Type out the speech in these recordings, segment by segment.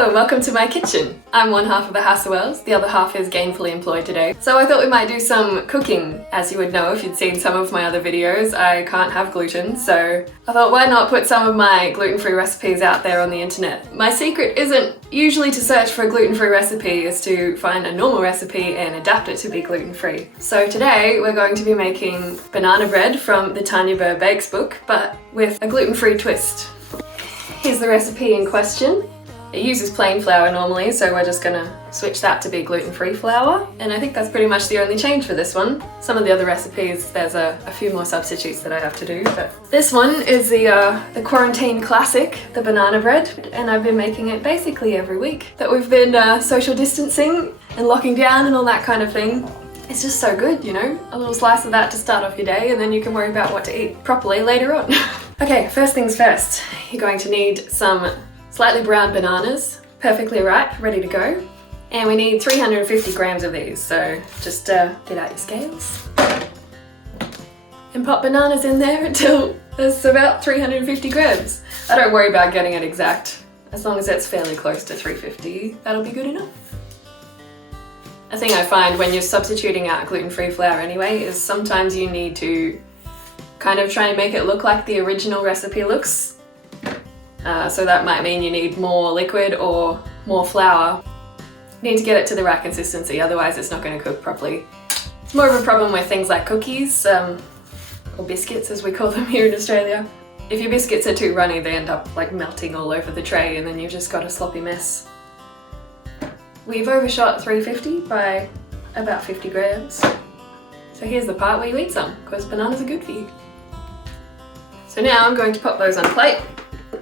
Hello and welcome to my kitchen. I'm one half of the Hassall, the other half is gainfully employed today. So I thought we might do some cooking. As you would know if you'd seen some of my other videos, I can't have gluten, so I thought why not put some of my gluten-free recipes out there on the internet. My secret isn't usually to search for a gluten-free recipe, is to find a normal recipe and adapt it to be gluten-free. So today we're going to be making banana bread from the Tanya Burr Bakes book, but with a gluten-free twist. Here's the recipe in question. It uses plain flour normally, so we're just gonna switch that to be gluten-free flour. And I think that's pretty much the only change for this one. Some of the other recipes, there's a few more substitutes that I have to do, but this one is the quarantine classic, the banana bread, and I've been making it basically every week that we've been social distancing and locking down and all that kind of thing. It's just so good, you know? A little slice of that to start off your day, and then you can worry about what to eat properly later on. Okay, first things first, you're going to need some slightly brown bananas, perfectly ripe, ready to go. And we need 350 grams of these, so just get out your scales. And pop bananas in there until there's about 350 grams. I don't worry about getting it exact. As long as it's fairly close to 350, that'll be good enough. A thing I find when you're substituting out gluten-free flour anyway is sometimes you need to kind of try and make it look like the original recipe looks. So that might mean you need more liquid or more flour. You need to get it to the right consistency, otherwise it's not going to cook properly. It's more of a problem with things like cookies, or biscuits as we call them here in Australia. If your biscuits are too runny, they end up like melting all over the tray and then you've just got a sloppy mess. We've overshot 350 by about 50 grams. So here's the part where you eat some, because bananas are good for you. So now I'm going to pop those on a plate.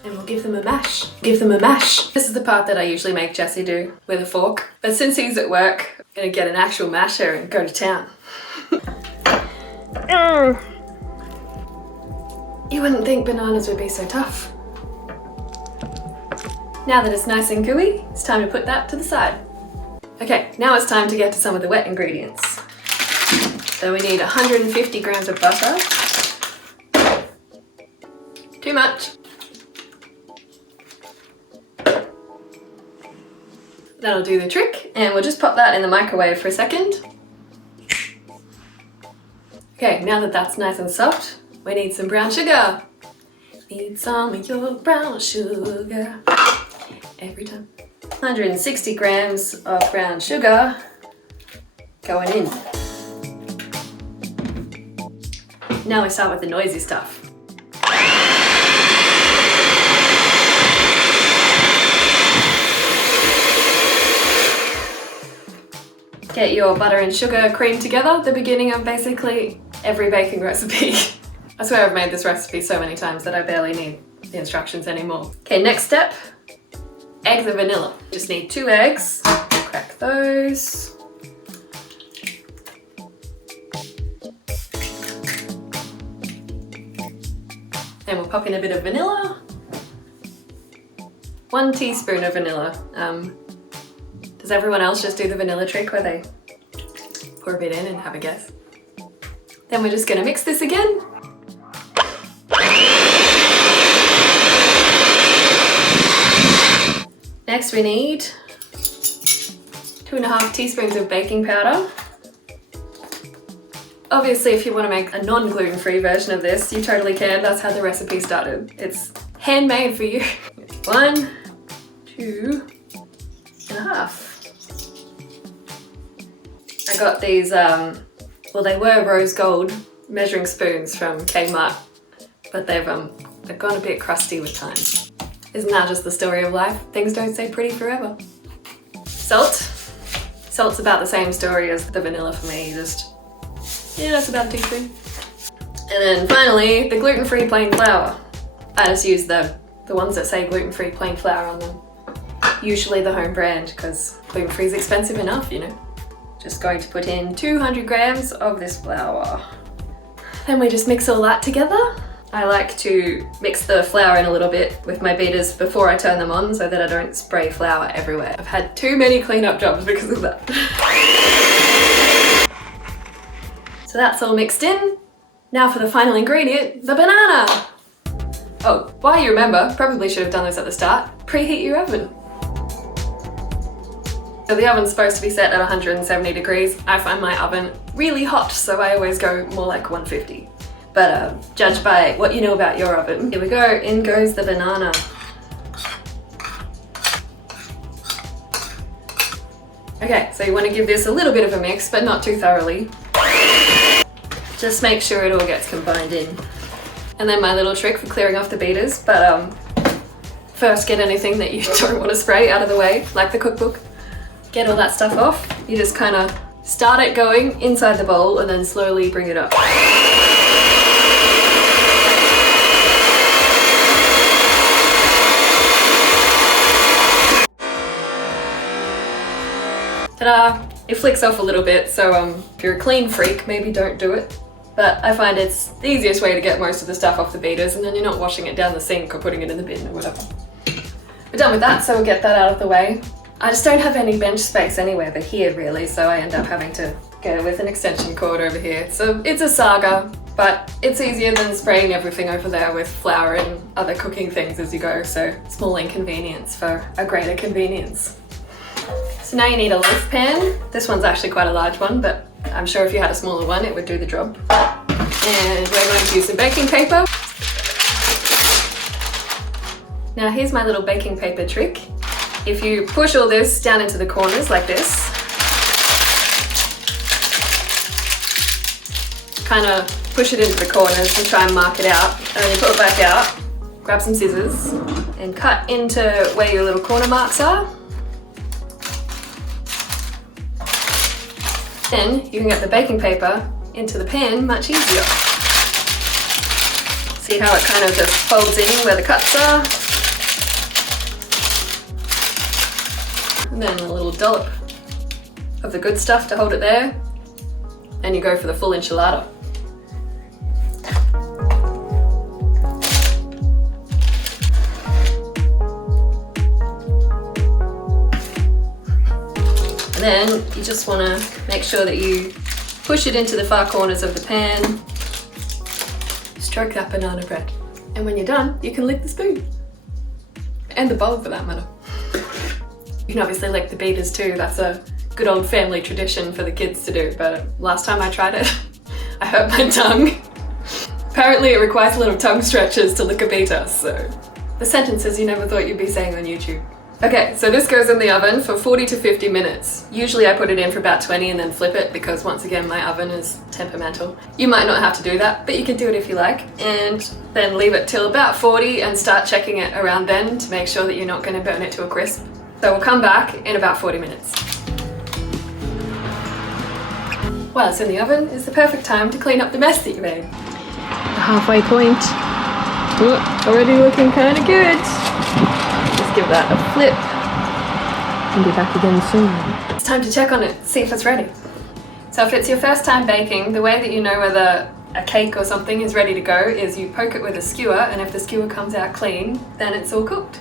And we'll give them a mash. Give them a mash. This is the part that I usually make Jesse do with a fork. But since he's at work, I'm gonna get an actual masher and go to town. You wouldn't think bananas would be so tough. Now that it's nice and gooey, it's time to put that to the side. Okay, now it's time to get to some of the wet ingredients. So we need 150 grams of butter. Too much. That'll do the trick, and we'll just pop that in the microwave for a second. Okay, now that that's nice and soft, we need some brown sugar. Need some of your brown sugar. Every time. 160 grams of brown sugar going in. Now we start with the noisy stuff. Get your butter and sugar creamed together, the beginning of basically every baking recipe. I swear I've made this recipe so many times that I barely need the instructions anymore. Okay, next step, eggs and vanilla. Just need 2 eggs, crack those. Then we'll pop in a bit of vanilla. 1 teaspoon of vanilla. Does everyone else just do the vanilla trick where they pour a bit in and have a guess? Then we're just gonna mix this again. Next we need 2.5 teaspoons of baking powder. Obviously if you want to make a non-gluten-free version of this, you totally can. That's how the recipe started. It's handmade for you. 1, 2.5. I got these, well they were rose gold measuring spoons from Kmart, but they've gone a bit crusty with time. Isn't that just the story of life? Things don't stay pretty forever. Salt. Salt's about the same story as the vanilla for me, just, yeah, that's about a teaspoon. And then finally, the gluten-free plain flour. I just use the ones that say gluten-free plain flour on them. Usually the home brand, because gluten-free is expensive enough, you know. Just going to put in 200 grams of this flour. Then we just mix all that together. I like to mix the flour in a little bit with my beaters before I turn them on so that I don't spray flour everywhere. I've had too many cleanup jobs because of that. So that's all mixed in. Now for the final ingredient, the banana. Oh, while you remember, probably should have done this at the start, preheat your oven. So the oven's supposed to be set at 170 degrees. I find my oven really hot, so I always go more like 150. But judge by what you know about your oven. Here we go, in goes the banana. Okay, so you want to give this a little bit of a mix, but not too thoroughly. Just make sure it all gets combined in. And then my little trick for clearing off the beaters, but first get anything that you don't want to spray out of the way, like the cookbook. Get all that stuff off. You just kind of start it going inside the bowl and then slowly bring it up. Ta-da! It flicks off a little bit, so if you're a clean freak, maybe don't do it. But I find it's the easiest way to get most of the stuff off the beaters, and then you're not washing it down the sink or putting it in the bin or whatever. We're done with that, so we'll get that out of the way. I just don't have any bench space anywhere but here really, so I end up having to go with an extension cord over here. So it's a saga, but it's easier than spraying everything over there with flour and other cooking things as you go, so small inconvenience for a greater convenience. So now you need a loaf pan. This one's actually quite a large one, but I'm sure if you had a smaller one, it would do the job. And we're going to use some baking paper. Now here's my little baking paper trick. If you push all this down into the corners like this, kind of push it into the corners and try and mark it out, and then you put it back out, grab some scissors, and cut into where your little corner marks are. Then you can get the baking paper into the pan much easier. See how it kind of just folds in where the cuts are? And then a little dollop of the good stuff to hold it there. And you go for the full enchilada. And then you just want to make sure that you push it into the far corners of the pan. Stroke that banana bread. And when you're done, you can lick the spoon. And the bowl for that matter. You can obviously lick the beaters too. That's a good old family tradition for the kids to do, but last time I tried it, I hurt my tongue. Apparently it requires a lot of tongue stretches to lick a beater, so the sentences you never thought you'd be saying on YouTube. Okay, so this goes in the oven for 40 to 50 minutes. Usually I put it in for about 20 and then flip it because once again my oven is temperamental. You might not have to do that, but you can do it if you like. And then leave it till about 40 and start checking it around then to make sure that you're not going to burn it to a crisp. So we'll come back in about 40 minutes. While it's in the oven, it's the perfect time to clean up the mess that you made. The halfway point. Oh, already looking kind of good. Give that a flip and be back again soon. It's time to check on it, see if it's ready. So if it's your first time baking, the way that you know whether a cake or something is ready to go is you poke it with a skewer, and if the skewer comes out clean, then it's all cooked.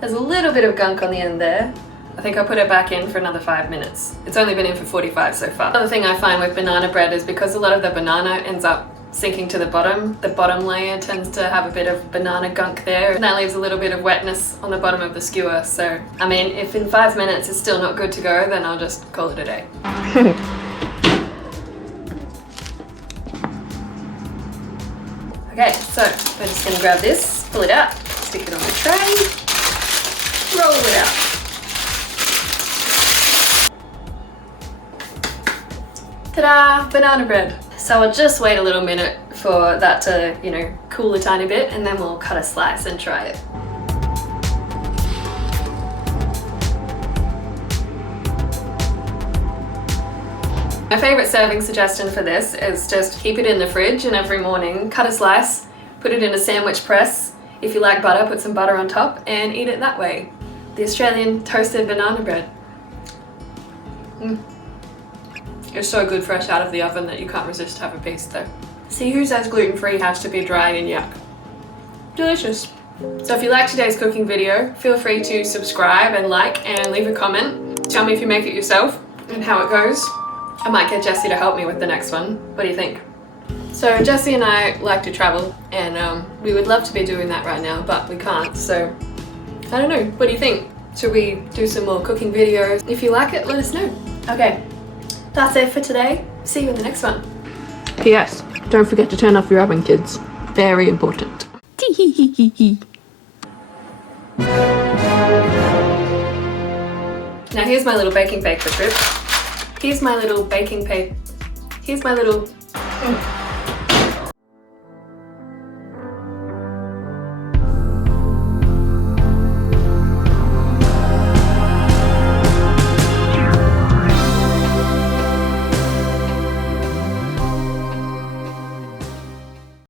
There's a little bit of gunk on the end there. I think I'll put it back in for another 5 minutes. It's only been in for 45 so far. Another thing I find with banana bread is because a lot of the banana ends up sinking to the bottom layer tends to have a bit of banana gunk there, and that leaves a little bit of wetness on the bottom of the skewer. So, I mean, if in 5 minutes it's still not good to go, then I'll just call it a day. Okay, so we're just gonna grab this, pull it out, stick it on the tray, roll it out. Ta-da! Banana bread. So I'll just wait a little minute for that to, cool a tiny bit, and then we'll cut a slice and try it. My favourite serving suggestion for this is just keep it in the fridge, and every morning cut a slice, put it in a sandwich press. If you like butter, put some butter on top and eat it that way. The Australian toasted banana bread. It's so good fresh out of the oven that you can't resist to have a piece though. See, who says gluten-free has to be dry and yuck? Delicious. So if you liked today's cooking video, feel free to subscribe and like and leave a comment. Tell me if you make it yourself and how it goes. I might get Jessie to help me with the next one. What do you think? So Jessie and I like to travel, and we would love to be doing that right now, but we can't, so I don't know. What do you think? Should we do some more cooking videos? If you like it, let us know. Okay, that's it for today. See you in the next one. P.S. Don't forget to turn off your oven, kids. Very important. Now here's my little baking paper strip. Here's my little baking paper. Here's my little...